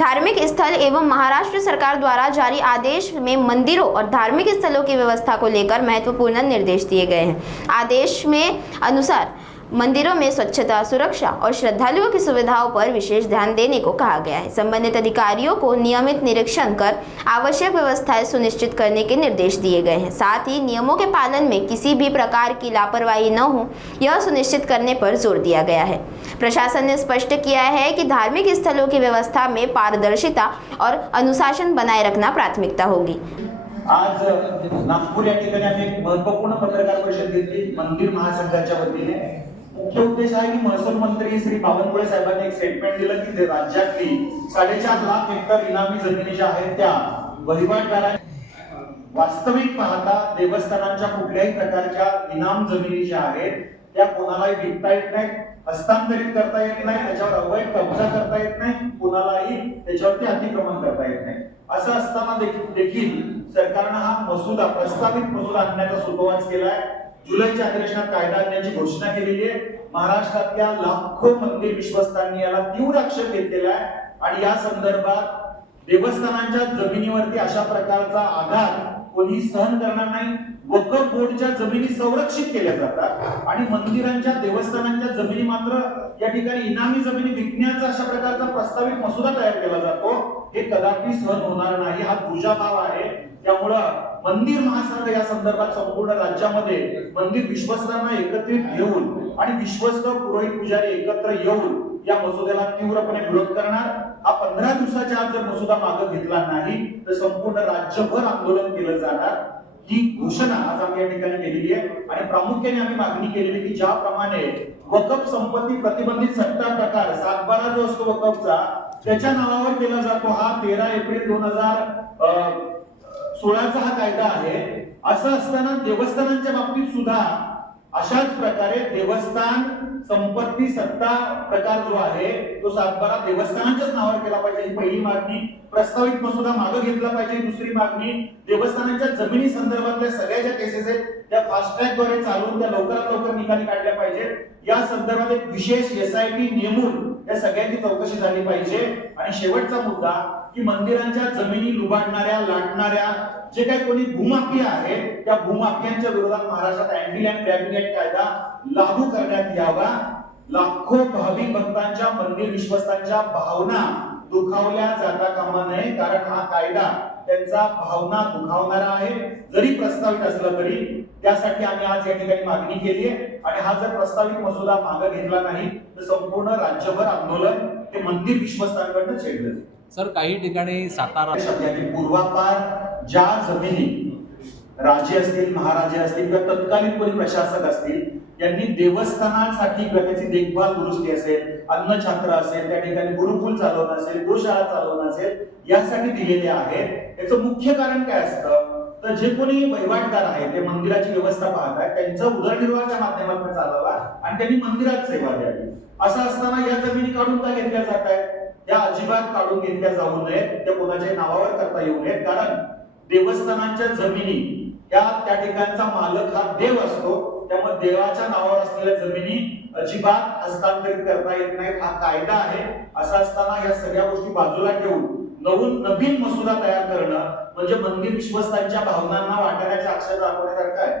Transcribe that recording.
धार्मिक स्थल एवं महाराष्ट्र सरकार द्वारा जारी आदेश में मंदिरों और धार्मिक स्थलों की व्यवस्था को लेकर महत्वपूर्ण निर्देश दिए गए हैं। आदेश में अनुसार मंदिरों में स्वच्छता, सुरक्षा और श्रद्धालुओं की सुविधाओं पर विशेष ध्यान देने को कहा गया है। संबंधित अधिकारियों को नियमित निरीक्षण कर आवश्यक व्यवस्थाएं सुनिश्चित करने के निर्देश दिए गए हैं। साथ ही नियमों के पालन में किसी भी प्रकार की लापरवाही न हो, यह सुनिश्चित करने पर जोर दिया गया है। प्रशासन ने स्पष्ट किया है कि धार्मिक स्थलों की व्यवस्था में पारदर्शिता और अनुशासन बनाए रखना प्राथमिकता होगी। आज नागपूर या ठिकाणी आम्ही एक महत्वपूर्ण पत्रकार परिषद घेतली मंदिर महासंघाच्या वतीने। मुख्य उद्देश आहे की महसूल मंत्री श्री बावनकुळे साहेबांनी एक स्टेटमेंट दिलं की राज्यातली 4.5 लाख हेक्टर इनामी जमिनी ज्या आहेत त्या वहिवाटदारांनी वास्तविक पाहता देवस्थानांच्या कुठल्याही प्रकारच्या इनाम जमिनी ज्या आहेत त्या कोणालाही विकता येत नाही, हस्तांतरित करता येत नाही, त्याच्यावर अवैध कब्जा करता येत नाही, कोणालाही त्याच्यावरती अतिक्रमण करता येत नाही। असं असताना देखील सरकारने हा मसुदा प्रस्तावित मसुदा आणण्याचा सुतोवाच केलाय। जुलैच्या अधिवेशनात कायदा आणण्याची घोषणा केलेली आहे। महाराष्ट्रातल्या लाखो मंदिर विश्वस्तांनी याला तीव्र आक्षेप घेतलेला आहे आणि या संदर्भात देवस्थानांच्या जमिनीवरती अशा प्रकारचा आघात कोणी सहन करणार नाही। वक्फ बोर्डच्या जमिनी संरक्षित केल्या जातात आणि मंदिरांच्या देवस्थानांच्या जमिनी मात्र या ठिकाणी इनामी जमिनी विकण्याचा अशा प्रकारचा प्रस्तावित मसुदा तयार केला जातो। हे कदापि सहन होणार नाही, हा दुजाभाव आहे। त्यामुळे मंदिर महासंघ या संदर्भात संपूर्ण राज्यामध्ये मंदिर विश्वस्तांना एकत्रित घेऊन आणि विश्वस्त पुरोहित पुजारी एकत्र येऊन या मसुद्याला तीव्रपणे विरोध करणार। हा 15 दिवसाच्या आत जर मसुदा मागे घेतला नाही तर संपूर्ण राज्यभर आंदोलन केलं जाणार। ही घोषणा आज आम्ही या ठिकाणी केलेली आहे आणि प्रामुख्याने आम्ही मागणी केलेली की ज्याप्रमाणे वक्फ संपत्ती प्रतिबंधित सट्टा प्रकार 7/12 जो असतो वक्फचा त्याच्या नावावर केला जातो, हा 13 एप्रिल 2016चा हा कायदा आहे। असं असताना देवस्थानांच्या बाबतीत सुद्धा अशाच प्रकारे देवस्थान संपत्ती सत्ता प्रकार जो आहे तो 7/12 देवस्थानांच्याच नावावर केला पाहिजे, ही पहिली मागणी। प्रस्तावित मसुदा मागे घेतला पाहिजे, दुसरी मागणी। देवस्थानांच्या जमिनी संदर्भातल्या सगळ्या ज्या केसेस आहेत त्या फास्ट ट्रॅक द्वारे चालवून त्या लवकरात लवकर निकाली काढल्या पाहिजेत। या संदर्भात एक विशेष एसआयटी नेमून या सगळ्यांची चौकशी झाली पाहिजे। आणि शेवटचा मुद्दा की मंदिरांच्या जमिनी लुबाडणाऱ्या लाटणाऱ्या जे काही कोणी भूमाफिया आहेत त्या भूमाफियांच्या विरोधात महाराष्ट्रात अँटी लँड ग्रॅबिंग ऍक्ट कायदा लागू करण्यात यावा। लाखो भाविक भक्तांच्या मंदिर विश्वस्तांच्या भावना दुखावल्या जाता कामा नये, कारण हा कायदा त्यांचा भावना दुखावणारा आहे। जरी प्रस्तावित असला तरी त्यासाठी आम्ही आज या ठिकाणी मागणी केली आहे आणि हा जर प्रस्तावित मसुदा मागे घेतला नाही तर संपूर्ण राज्यभर आंदोलन हे मंदिर विश्वस्तांकडून छेडलं जाईल। सर, काही ठिकाणी सातारा पूर्वापार ज्या जमिनी राजे असतील, महाराजे असतील किंवा तत्कालीन कोणी प्रशासक असतील यांनी देवस्थानासाठी त्याची देखभाल दुरुस्ती असेल, अन्नछत्र असेल, त्या ठिकाणी गुरुकुल चालवणं असेल, गोशाळा चालवणं असेल यासाठी दिलेले आहेत। याचं मुख्य कारण काय असतं तर जे कोणी वहिवाटदार आहेत ते मंदिराची व्यवस्था पाहतात त्यांचा उदरनिर्वाह त्या माध्यमातून चालावा आणि त्यांनी मंदिरात सेवा द्यावी। असं असताना या जमिनी काढून का घेतल्या जात आहेत? त्या अजिबात काढून घेतल्या जाऊ नयेत, त्या कोणाच्या नावावर करता येऊ नयेत, कारण देवस्थानांच्या जमिनी त्या ठिकाणचा मालक हा देव असतो। त्यामुळे देवाच्या नावावर असलेल्या जमिनी अजिबात हस्तांतरित करता येत नाहीत, हा कायदा आहे। असं असताना या सगळ्या गोष्टी बाजूला ठेवून नवीन मसुदा तयार करणं म्हणजे मंदिर विश्वस्तांच्या भावनांना वाटण्याच्या अक्षर दाखवण्यासारखं आहे।